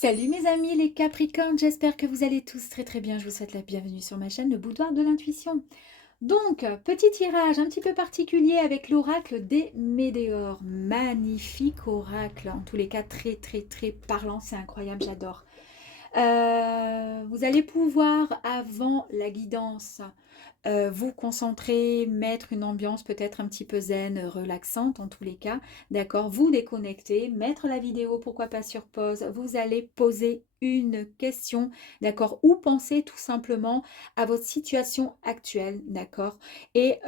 Salut mes amis les Capricornes, j'espère que vous allez tous très très bien. Je vous souhaite la bienvenue sur ma chaîne, le boudoir de l'intuition. Donc, petit tirage un petit peu particulier avec l'oracle des Médéors. Magnifique oracle, en tous les cas très très très parlant, c'est incroyable, j'adore. Vous allez pouvoir, avant la guidance, vous concentrer, mettre une ambiance peut-être un petit peu zen, relaxante en tous les cas, d'accord? Vous déconnecter, mettre la vidéo, pourquoi pas sur pause. Vous allez poser une question, d'accord? Ou penser tout simplement à votre situation actuelle, d'accord? Et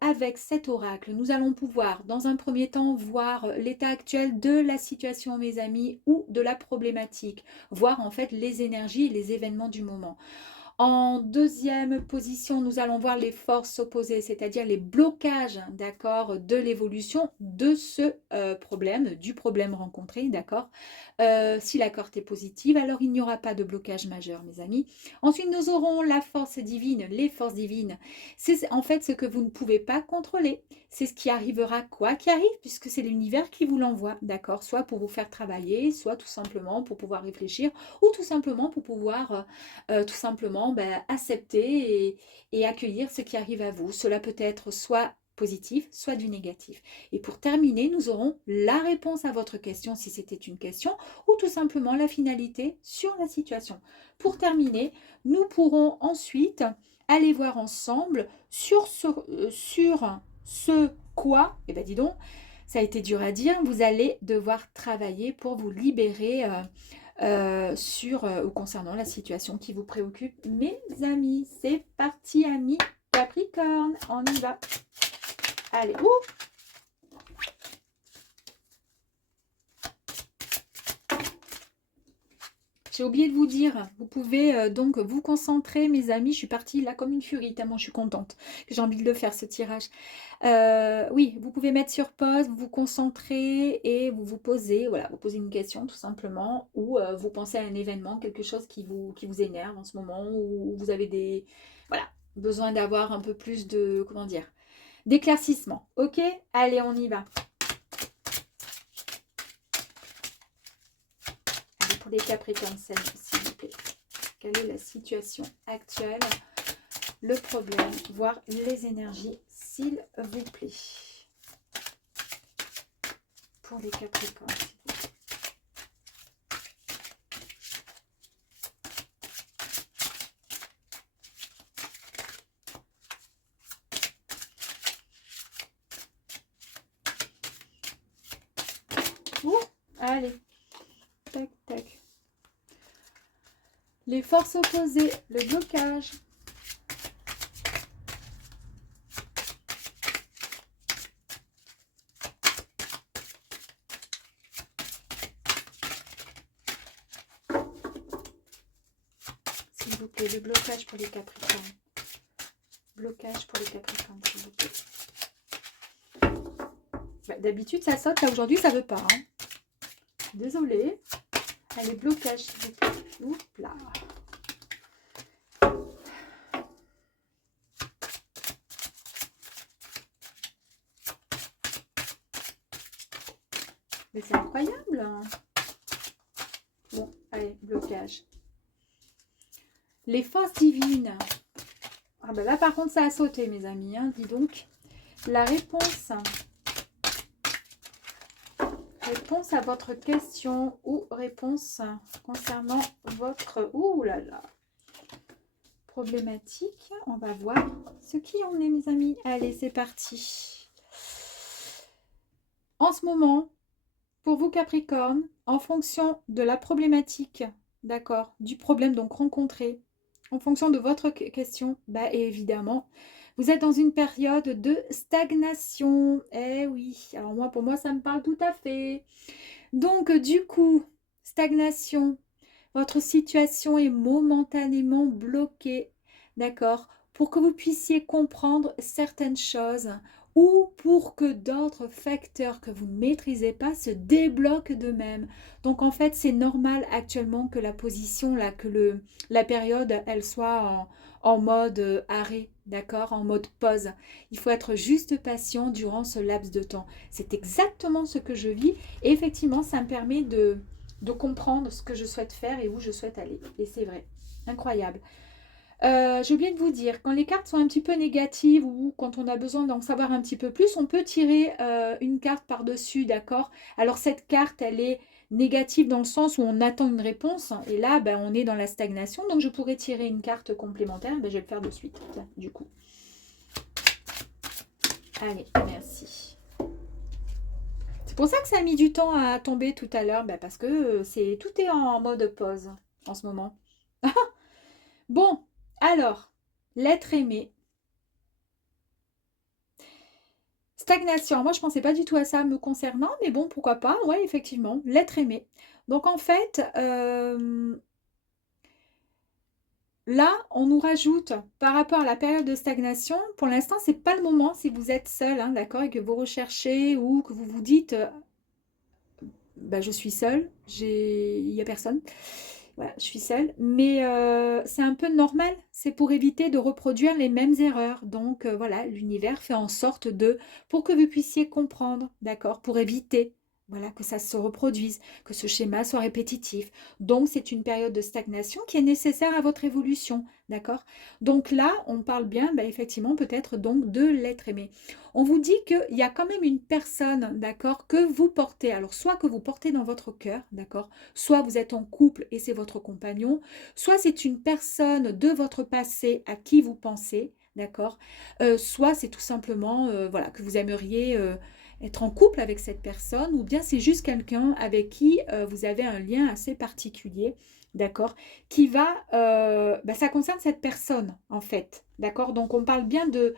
avec cet oracle, nous allons pouvoir, dans un premier temps, voir l'état actuel de la situation, mes amis, ou de la problématique, voir en fait les énergies et les événements du moment. En deuxième position, nous allons voir les forces opposées, c'est-à-dire les blocages, d'accord, de l'évolution de ce problème, du problème rencontré, d'accord. Si la carte est positive, alors il n'y aura pas de blocage majeur, mes amis. Ensuite, nous aurons la force divine, les forces divines. C'est en fait ce que vous ne pouvez pas contrôler. C'est ce qui arrivera quoi qu'il arrive, puisque c'est l'univers qui vous l'envoie, d'accord. Soit pour vous faire travailler, soit tout simplement pour pouvoir réfléchir, ou tout simplement pour pouvoir tout simplement accepter et accueillir ce qui arrive à vous. Cela peut être soit positif, soit du négatif. Et pour terminer, nous aurons la réponse à votre question, si c'était une question, ou tout simplement la finalité sur la situation. Pour terminer, nous pourrons ensuite aller voir ensemble sur ce quoi, et ben dis donc, ça a été dur à dire, vous allez devoir travailler pour vous libérer ou concernant la situation qui vous préoccupe. Mes amis, c'est parti, amis Capricorne, on y va. Allez, j'ai oublié de vous dire, vous pouvez donc vous concentrer, mes amis. Je suis partie là comme une furie, tellement je suis contente que j'ai envie de le faire, ce tirage. Oui, vous pouvez mettre sur pause, vous vous concentrez et vous vous posez, voilà, vous posez une question tout simplement, ou vous pensez à un événement, quelque chose qui vous énerve en ce moment, ou vous avez des, voilà, besoin d'avoir un peu plus de, comment dire, d'éclaircissement. Ok, allez, on y va. Allez, pour les Capricornes, s'il vous plaît. Quelle est la situation actuelle, le problème, voire les énergies, s'il vous plaît. Pour les Capricornes. Allez, tac, tac. Les forces opposées, le blocage. S'il vous plaît, le blocage pour les Capricornes. Blocage pour les Capricornes, s'il vous plaît. D'habitude, ça saute. Là, aujourd'hui, ça ne veut pas. Hein. Désolée. Allez, blocage, s'il vous plaît. Oups là. Mais c'est incroyable. Hein. Bon, allez, blocage. Les forces divines. Ah ben là, par contre, ça a sauté, mes amis. Hein, dis donc. La réponse. Réponse à votre question ou réponse concernant votre... Ouh là là. Problématique. On va voir ce qui en est, mes amis. Allez, c'est parti. En ce moment, pour vous Capricorne, en fonction de la problématique, d'accord, du problème donc rencontré, en fonction de votre question, évidemment, vous êtes dans une période de stagnation. Eh oui, alors moi, pour moi, ça me parle tout à fait. Donc, du coup, stagnation, votre situation est momentanément bloquée, d'accord, pour que vous puissiez comprendre certaines choses ou pour que d'autres facteurs que vous ne maîtrisez pas se débloquent d'eux-mêmes. Donc, en fait, c'est normal actuellement que la position, là, que la période, elle soit en mode arrêt, d'accord, en mode pause. Il faut être juste patient durant ce laps de temps. C'est exactement ce que je vis et effectivement, ça me permet de comprendre ce que je souhaite faire et où je souhaite aller. Et c'est vrai, incroyable. J'ai oublié de vous dire, quand les cartes sont un petit peu négatives ou quand on a besoin d'en savoir un petit peu plus, on peut tirer une carte par-dessus, d'accord? Alors cette carte, elle est négative dans le sens où on attend une réponse et là, ben, on est dans la stagnation. Donc je pourrais tirer une carte complémentaire, ben, je vais le faire de suite, tiens, du coup. Allez, merci. C'est pour ça que ça a mis du temps à tomber tout à l'heure, ben, parce que tout est en mode pause en ce moment. Bon, alors, l'être aimé. Stagnation. Moi, je pensais pas du tout à ça me concernant, mais bon, pourquoi pas? Ouais, effectivement, l'être aimé. Donc, en fait, là, on nous rajoute par rapport à la période de stagnation. Pour l'instant, c'est pas le moment si vous êtes seul, hein, d'accord, et que vous recherchez ou que vous vous dites, bah, je suis seule, il y a personne. Voilà, je suis seule. Mais c'est un peu normal. C'est pour éviter de reproduire les mêmes erreurs. Donc voilà, l'univers fait en sorte pour que vous puissiez comprendre, d'accord, pour éviter, voilà, que ça se reproduise, que ce schéma soit répétitif. Donc c'est une période de stagnation qui est nécessaire à votre évolution, d'accord. Donc là, on parle bien, bah, effectivement, peut-être donc de l'être aimé. On vous dit qu'il y a quand même une personne, d'accord, que vous portez. Alors, soit que vous portez dans votre cœur, d'accord, soit vous êtes en couple et c'est votre compagnon, soit c'est une personne de votre passé à qui vous pensez, d'accord, soit c'est tout simplement, voilà, que vous aimeriez être en couple avec cette personne, ou bien c'est juste quelqu'un avec qui vous avez un lien assez particulier, d'accord, qui va, bah, ça concerne cette personne, en fait, d'accord, donc on parle bien de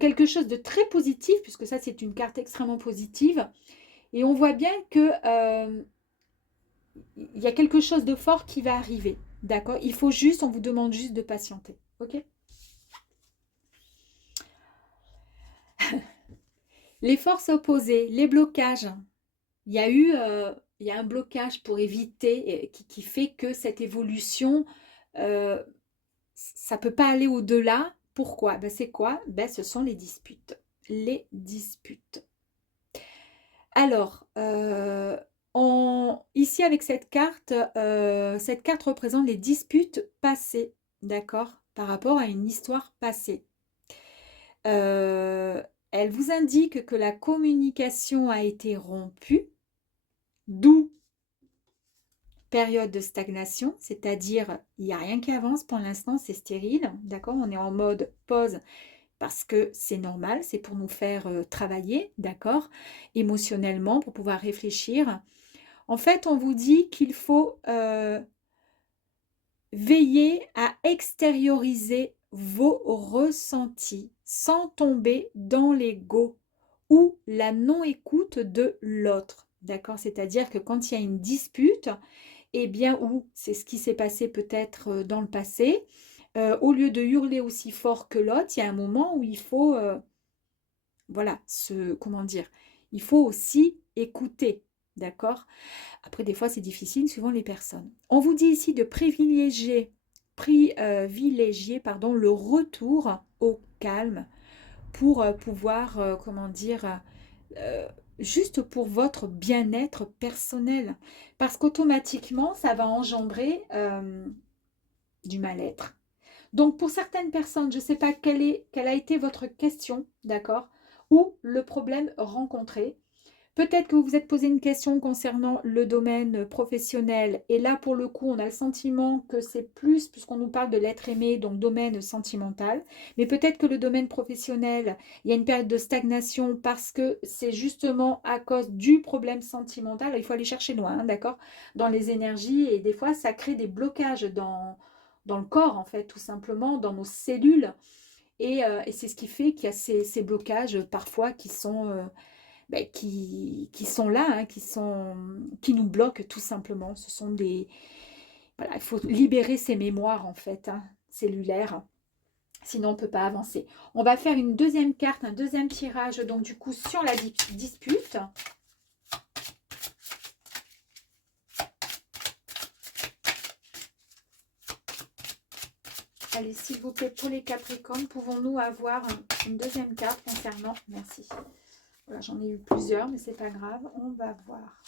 quelque chose de très positif, puisque ça c'est une carte extrêmement positive, et on voit bien que il y a quelque chose de fort qui va arriver, d'accord. Il faut juste, on vous demande juste de patienter, ok. Les forces opposées, les blocages, il y a eu, il y a un blocage pour éviter, qui fait que cette évolution, euh, ça peut pas aller au-delà. Pourquoi? Ben, c'est quoi? Ben, ce sont les disputes. Les disputes. Alors, ici avec cette carte représente les disputes passées, d'accord, par rapport à une histoire passée. Euh, Elle vous indique que la communication a été rompue, d'où période de stagnation, c'est-à-dire il n'y a rien qui avance pour l'instant, c'est stérile, d'accord, on est en mode pause parce que c'est normal, c'est pour nous faire travailler, d'accord, émotionnellement, pour pouvoir réfléchir. En fait, on vous dit qu'il faut veiller à extérioriser vos ressentis sans tomber dans l'ego ou la non-écoute de l'autre. D'accord? C'est-à-dire que quand il y a une dispute, eh bien, ou c'est ce qui s'est passé peut-être dans le passé, au lieu de hurler aussi fort que l'autre, il y a un moment où il faut, voilà, comment dire, il faut aussi écouter. D'accord? Après, des fois, c'est difficile suivant les personnes. On vous dit ici de privilégier pardon, le retour au calme pour pouvoir, comment dire, euh, juste pour votre bien-être personnel. Parce qu'automatiquement, ça va engendrer du mal-être. Donc, pour certaines personnes, je ne sais pas quelle a été votre question, d'accord, ou le problème rencontré. Peut-être que vous vous êtes posé une question concernant le domaine professionnel et là, pour le coup, on a le sentiment que c'est plus, puisqu'on nous parle de l'être aimé, donc domaine sentimental. Mais peut-être que le domaine professionnel, il y a une période de stagnation parce que c'est justement à cause du problème sentimental. Il faut aller chercher loin, hein, d'accord, dans les énergies et des fois, ça crée des blocages dans le corps, en fait, tout simplement, dans nos cellules. Et c'est ce qui fait qu'il y a ces blocages parfois qui sont ben, qui sont là, hein, qui nous bloquent tout simplement. Ce sont des... Voilà, il faut libérer ces mémoires en fait, hein, cellulaires. Sinon, on ne peut pas avancer. On va faire une deuxième carte, un deuxième tirage, donc du coup, sur la dispute. Allez, s'il vous plaît, pour les Capricornes, pouvons-nous avoir une deuxième carte concernant... Merci. Voilà, j'en ai eu plusieurs, mais c'est pas grave. On va voir.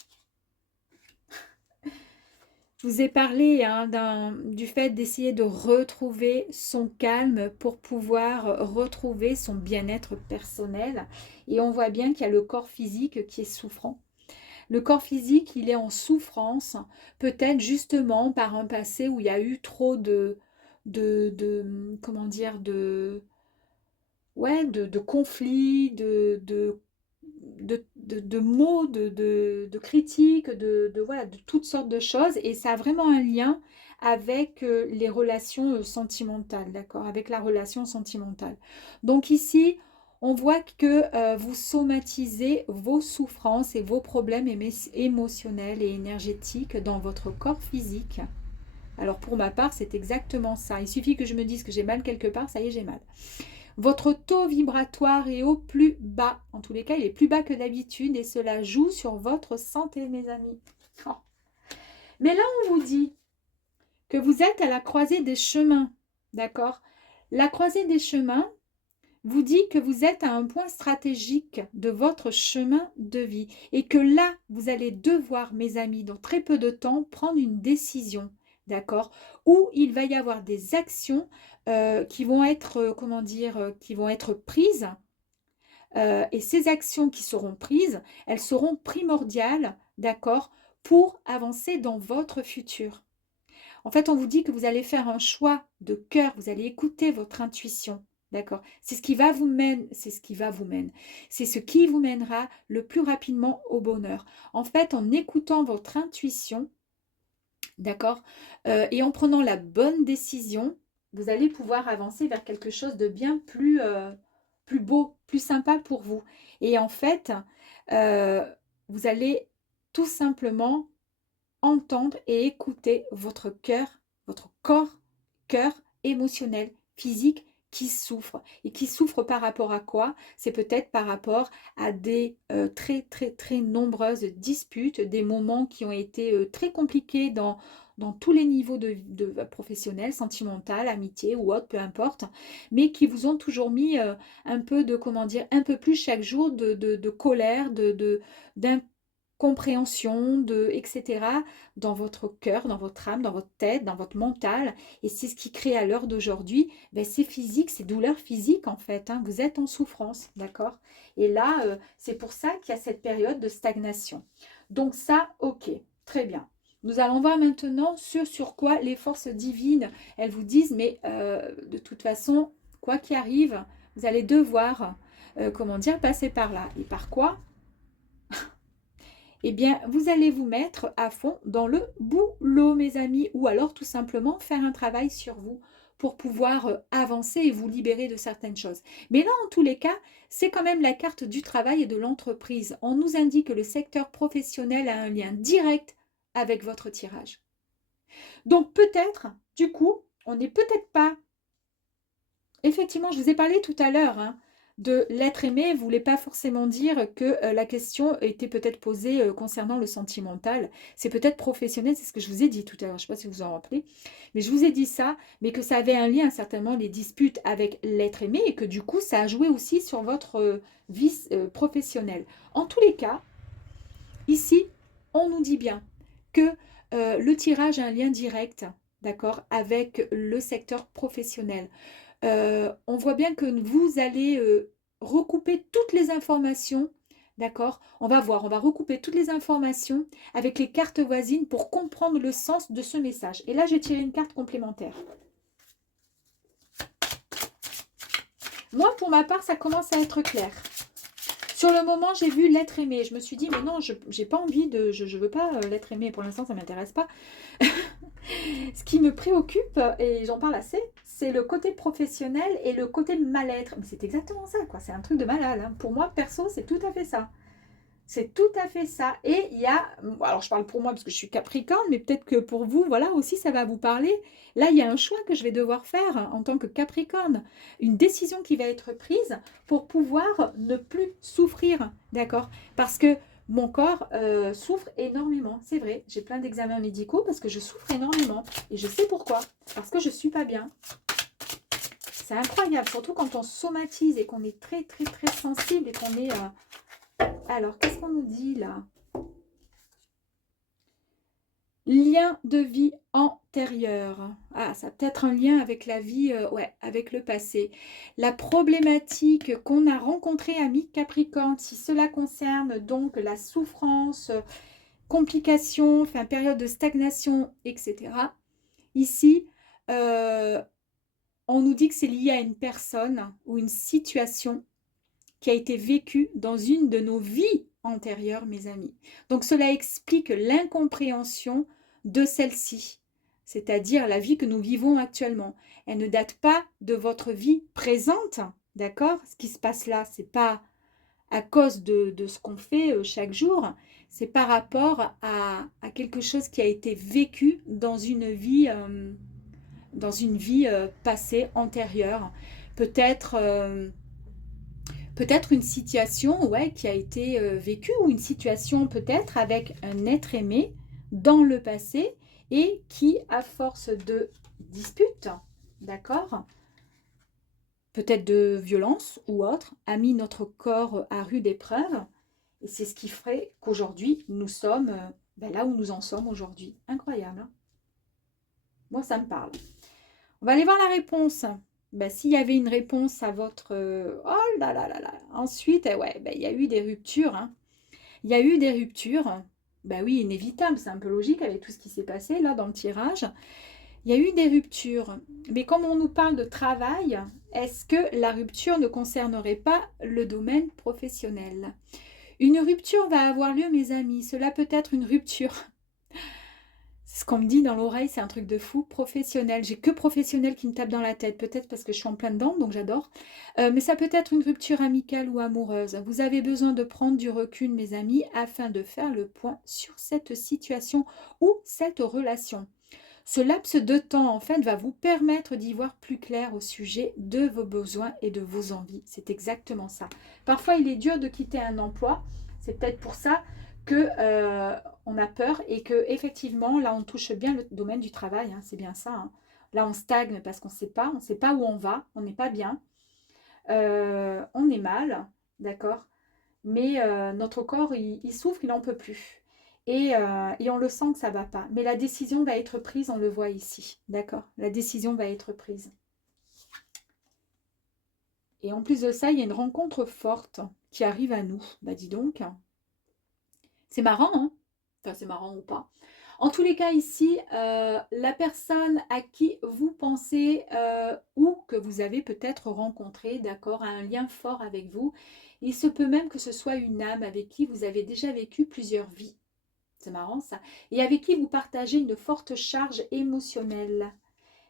Je vous ai parlé hein, du fait d'essayer de retrouver son calme pour pouvoir retrouver son bien-être personnel. Et on voit bien qu'il y a le corps physique qui est souffrant. Le corps physique, il est en souffrance, peut-être justement par un passé où il y a eu trop comment dire, ouais, de conflits, de mots, de critiques, voilà, de toutes sortes de choses. Et ça a vraiment un lien avec les relations sentimentales, d'accord? Avec la relation sentimentale. Donc ici, on voit que vous somatisez vos souffrances et vos problèmes émotionnels et énergétiques dans votre corps physique. Alors pour ma part, c'est exactement ça. Il suffit que je me dise que j'ai mal quelque part, ça y est, j'ai mal. Votre taux vibratoire est au plus bas. En tous les cas, il est plus bas que d'habitude et cela joue sur votre santé, mes amis. Oh. Mais là, on vous dit que vous êtes à la croisée des chemins, d'accord? La croisée des chemins vous dit que vous êtes à un point stratégique de votre chemin de vie et que là, vous allez devoir, mes amis, dans très peu de temps, prendre une décision, d'accord? Où il va y avoir des actions qui vont être, comment dire, qui vont être prises. Et ces actions qui seront prises, elles seront primordiales, d'accord, pour avancer dans votre futur. En fait, on vous dit que vous allez faire un choix de cœur, vous allez écouter votre intuition. D'accord? C'est ce qui va vous mener, c'est ce qui va vous mener. C'est ce qui vous mènera le plus rapidement au bonheur. En fait, en écoutant votre intuition, d'accord, et en prenant la bonne décision, vous allez pouvoir avancer vers quelque chose de bien plus beau, plus sympa pour vous. Et en fait, vous allez tout simplement entendre et écouter votre cœur, votre cœur émotionnel, physique qui souffre. Et qui souffre par rapport à quoi? C'est peut-être par rapport à des très nombreuses disputes, des moments qui ont été très compliqués dans tous les niveaux de professionnels, sentimental, amitié ou autre, peu importe, mais qui vous ont toujours mis un peu de, comment dire, un peu plus chaque jour de colère, d'incompréhension, etc., dans votre cœur, dans votre âme, dans votre tête, dans votre mental. Et c'est ce qui crée à l'heure d'aujourd'hui, ben, c'est physique, c'est douleur physique en fait. Hein. Vous êtes en souffrance, d'accord? Et là, c'est pour ça qu'il y a cette période de stagnation. Donc ça, ok, très bien. Nous allons voir maintenant sur quoi les forces divines, elles vous disent, mais de toute façon, quoi qu'il arrive, vous allez devoir, comment dire, passer par là. Et par quoi? Eh bien, vous allez vous mettre à fond dans le boulot, mes amis, ou alors tout simplement faire un travail sur vous pour pouvoir avancer et vous libérer de certaines choses. Mais là, en tous les cas, c'est quand même la carte du travail et de l'entreprise. On nous indique que le secteur professionnel a un lien direct avec votre tirage. Donc peut-être, du coup, on n'est peut-être pas... Effectivement, je vous ai parlé tout à l'heure, hein, de l'être aimé ne voulait pas forcément dire que la question était peut-être posée concernant le sentimental. C'est peut-être professionnel, c'est ce que je vous ai dit tout à l'heure, je ne sais pas si vous en rappelez. Mais je vous ai dit ça, mais que ça avait un lien certainement, les disputes avec l'être aimé, et que du coup, ça a joué aussi sur votre vie professionnelle. En tous les cas, ici, on nous dit bien que le tirage a un lien direct, d'accord, avec le secteur professionnel. On voit bien que vous allez recouper toutes les informations, d'accord? On va voir, on va recouper toutes les informations avec les cartes voisines pour comprendre le sens de ce message. Et là, j'ai tiré une carte complémentaire. Moi, pour ma part, ça commence à être clair. Sur le moment, j'ai vu l'être aimé. Je me suis dit, mais non, je n'ai pas envie de... Je veux pas l'être aimé. Pour l'instant, ça ne m'intéresse pas. Ce qui me préoccupe, et j'en parle assez, c'est le côté professionnel et le côté mal-être. Mais c'est exactement ça, quoi. C'est un truc de malade. Hein. Pour moi, perso, c'est tout à fait ça. C'est tout à fait ça. Et il y a, alors je parle pour moi parce que je suis Capricorne, mais peut-être que pour vous, voilà, aussi ça va vous parler. Là, il y a un choix que je vais devoir faire en tant que Capricorne. Une décision qui va être prise pour pouvoir ne plus souffrir, d'accord? Parce que mon corps souffre énormément. C'est vrai, j'ai plein d'examens médicaux parce que je souffre énormément. Et je sais pourquoi. Parce que je ne suis pas bien. C'est incroyable, surtout quand on somatise et qu'on est très sensible et qu'on est... Alors, qu'est-ce qu'on nous dit là? Lien de vie antérieure. Ah, ça a peut-être un lien avec la vie, ouais, avec le passé. La problématique qu'on a rencontrée, ami Capricorne, si cela concerne donc la souffrance, complications, enfin période de stagnation, etc. Ici, on nous dit que c'est lié à une personne ou une situation qui a été vécue dans une de nos vies antérieures, mes amis. Donc cela explique l'incompréhension de celle-ci, c'est-à-dire la vie que nous vivons actuellement. Elle ne date pas de votre vie présente, d'accord? Ce qui se passe là, c'est pas à cause de ce qu'on fait chaque jour, c'est par rapport à quelque chose qui a été vécu dans une vie passée, antérieure. Peut-être peut-être une situation, ouais, qui a été vécue, ou une situation peut-être avec un être aimé dans le passé et qui, à force de disputes, d'accord, peut-être de violence ou autre, a mis notre corps à rude épreuve. Et c'est ce qui ferait qu'aujourd'hui, nous sommes là où nous en sommes aujourd'hui. Incroyable, hein. Moi, ça me parle. On va aller voir la réponse. Ben, s'il y avait une réponse à votre... oh là là là là. Ensuite, ouais, ben, il y a eu des ruptures, hein. Il y a eu des ruptures. Ben oui, inévitable, c'est un peu logique avec tout ce qui s'est passé là dans le tirage. Il y a eu des ruptures. Mais comme on nous parle de travail, est-ce que la rupture ne concernerait pas le domaine professionnel? Une rupture va avoir lieu, mes amis. Cela peut être une rupture. Ce qu'on me dit dans l'oreille, c'est un truc de fou. Professionnel. J'ai que professionnel qui me tape dans la tête. Peut-être parce que je suis en plein dedans, donc j'adore. Mais ça peut être une rupture amicale ou amoureuse. Vous avez besoin de prendre du recul, mes amis, afin de faire le point sur cette situation ou cette relation. Ce laps de temps, en fait, va vous permettre d'y voir plus clair au sujet de vos besoins et de vos envies. C'est exactement ça. Parfois, il est dur de quitter un emploi. C'est peut-être pour ça que on a peur et que effectivement, là, on touche bien le domaine du travail. Hein, c'est bien ça. Hein. Là, on stagne parce qu'on ne sait pas où on va, on n'est pas bien, on est mal, d'accord. Mais notre corps, il souffre, il n'en peut plus. Et on le sent que ça ne va pas. Mais la décision va être prise, on le voit ici. D'accord? La décision va être prise. Et en plus de ça, il y a une rencontre forte qui arrive à nous. Bah dis donc. C'est marrant, hein? Enfin, c'est marrant ou pas. En tous les cas, ici, la personne à qui vous pensez ou que vous avez peut-être rencontré, d'accord, a un lien fort avec vous. Il se peut même que ce soit une âme avec qui vous avez déjà vécu plusieurs vies. C'est marrant ça. Et avec qui vous partagez une forte charge émotionnelle.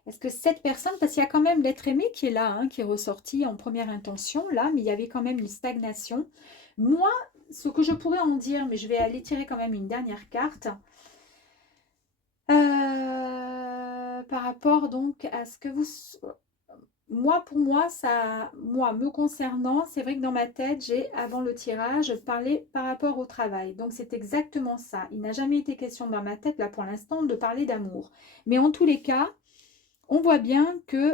Est-ce que cette personne, parce qu'il y a quand même l'être aimé qui est là, hein, qui est ressorti en première intention, là, mais il y avait quand même une stagnation. Moi, ce que je pourrais en dire, mais je vais aller tirer quand même une dernière carte, par rapport donc à ce que vous... Moi, pour moi, ça, moi, me concernant, c'est vrai que dans ma tête, j'ai, avant le tirage, parlé par rapport au travail. Donc, c'est exactement ça. Il n'a jamais été question dans ma tête, là, pour l'instant, de parler d'amour. Mais en tous les cas, on voit bien que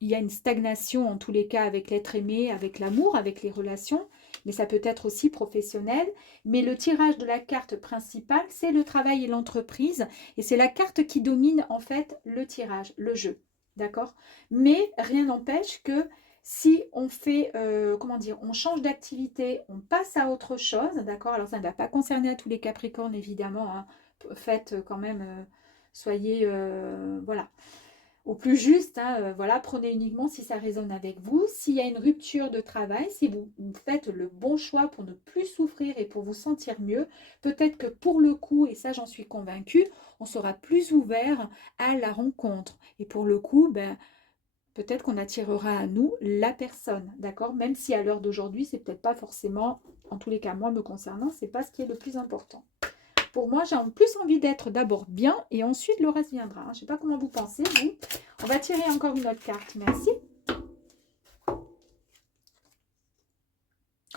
il y a une stagnation, en tous les cas, avec l'être aimé, avec l'amour, avec les relations. Mais ça peut être aussi professionnel. Mais le tirage de la carte principale, c'est le travail et l'entreprise. Et c'est la carte qui domine, en fait, le tirage, le jeu. D'accord? Mais rien n'empêche que si on fait, comment dire, on change d'activité, on passe à autre chose, d'accord? Alors ça ne va pas concerner à tous les Capricornes, évidemment. Hein. Faites quand même, soyez, voilà, au plus juste, hein, voilà, prenez uniquement si ça résonne avec vous. S'il y a une rupture de travail, si vous faites le bon choix pour ne plus souffrir et pour vous sentir mieux, peut-être que pour le coup, et ça j'en suis convaincue, on sera plus ouvert à la rencontre. Et pour le coup, ben, peut-être qu'on attirera à nous la personne, d'accord? Même si à l'heure d'aujourd'hui, c'est peut-être pas forcément, en tous les cas, moi me concernant, c'est pas ce qui est le plus important. Pour moi, j'ai en plus envie d'être d'abord bien et ensuite le reste viendra. Je ne sais pas comment vous pensez, vous. On va tirer encore une autre carte. Merci. Un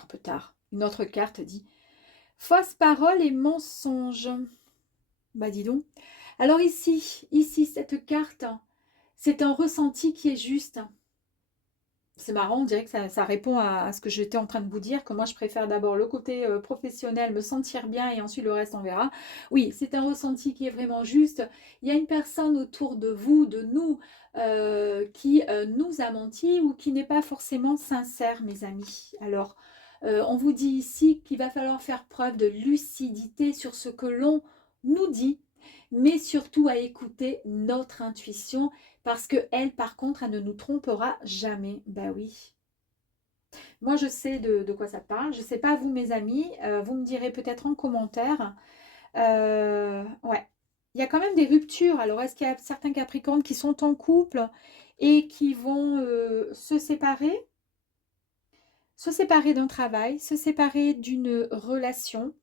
peu tard. Une autre carte dit fausse parole et mensonge. Bah dis donc. Alors ici, cette carte, c'est un ressenti qui est juste. C'est marrant, on dirait que ça répond à ce que j'étais en train de vous dire, que moi je préfère d'abord le côté professionnel, me sentir bien et ensuite le reste on verra. Oui, c'est un ressenti qui est vraiment juste. Il y a une personne autour de vous, de nous, qui nous a menti ou qui n'est pas forcément sincère, mes amis. Alors, on vous dit ici qu'il va falloir faire preuve de lucidité sur ce que l'on nous dit, mais surtout à écouter notre intuition parce que elle, par contre, elle ne nous trompera jamais. Bah oui. Moi, je sais de quoi ça parle. Je ne sais pas vous, mes amis. Vous me direz peut-être en commentaire. Ouais. Il y a quand même des ruptures. Alors, est-ce qu'il y a certains Capricornes qui sont en couple et qui vont se séparer d'un travail, se séparer d'une relation,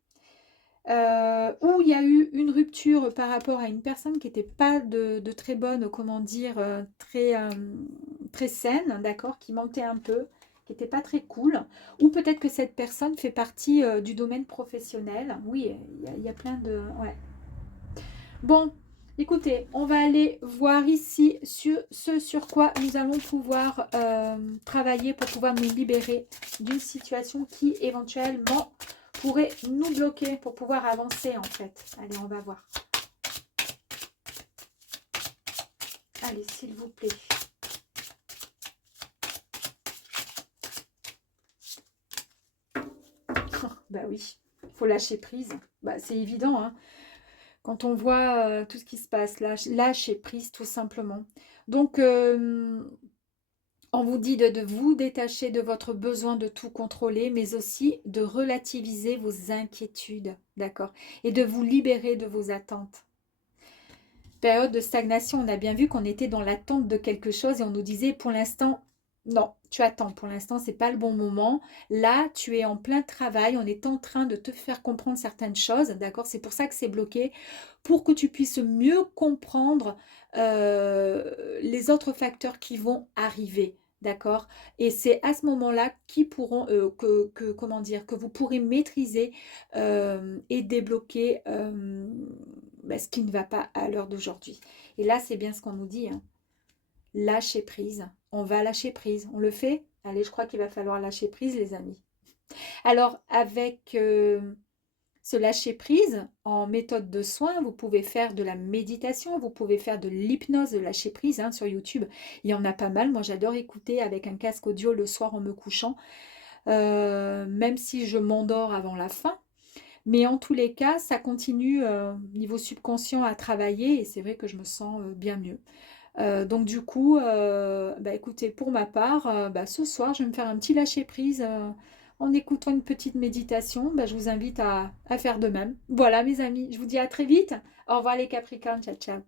où il y a eu une rupture par rapport à une personne qui n'était pas de très bonne, comment dire, très saine, d'accord, qui mentait un peu, qui n'était pas très cool, ou peut-être que cette personne fait partie du domaine professionnel. Oui, il y a plein de... Ouais. Bon, écoutez, on va aller voir ici sur ce sur quoi nous allons pouvoir travailler pour pouvoir nous libérer d'une situation qui éventuellement pourrait nous bloquer pour pouvoir avancer en fait. Allez, on va voir. Allez, s'il vous plaît. Bah oui, il faut lâcher prise. Bah, c'est évident, hein. Quand on voit tout ce qui se passe, lâcher prise tout simplement. Donc, on vous dit de vous détacher de votre besoin de tout contrôler, mais aussi de relativiser vos inquiétudes, d'accord? Et de vous libérer de vos attentes. Période de stagnation, on a bien vu qu'on était dans l'attente de quelque chose et on nous disait pour l'instant, non, tu attends, pour l'instant, c'est pas le bon moment. Là, tu es en plein travail, on est en train de te faire comprendre certaines choses, d'accord? C'est pour ça que c'est bloqué, pour que tu puisses mieux comprendre les autres facteurs qui vont arriver. D'accord. Et c'est à ce moment-là comment dire, que vous pourrez maîtriser et débloquer ce qui ne va pas à l'heure d'aujourd'hui. Et là, c'est bien ce qu'on nous dit, hein. Lâcher prise. On va lâcher prise. On le fait? Allez, je crois qu'il va falloir lâcher prise, les amis. Alors, avec ce lâcher prise, en méthode de soin, vous pouvez faire de la méditation, vous pouvez faire de l'hypnose de lâcher prise, hein, sur YouTube. Il y en a pas mal. Moi, j'adore écouter avec un casque audio le soir en me couchant, même si je m'endors avant la fin. Mais en tous les cas, ça continue niveau subconscient à travailler et c'est vrai que je me sens bien mieux. Donc du coup, écoutez, pour ma part, ce soir, je vais me faire un petit lâcher-prise en écoutant une petite méditation. Je vous invite à faire de même. Voilà mes amis, je vous dis à très vite. Au revoir les Capricornes, ciao ciao.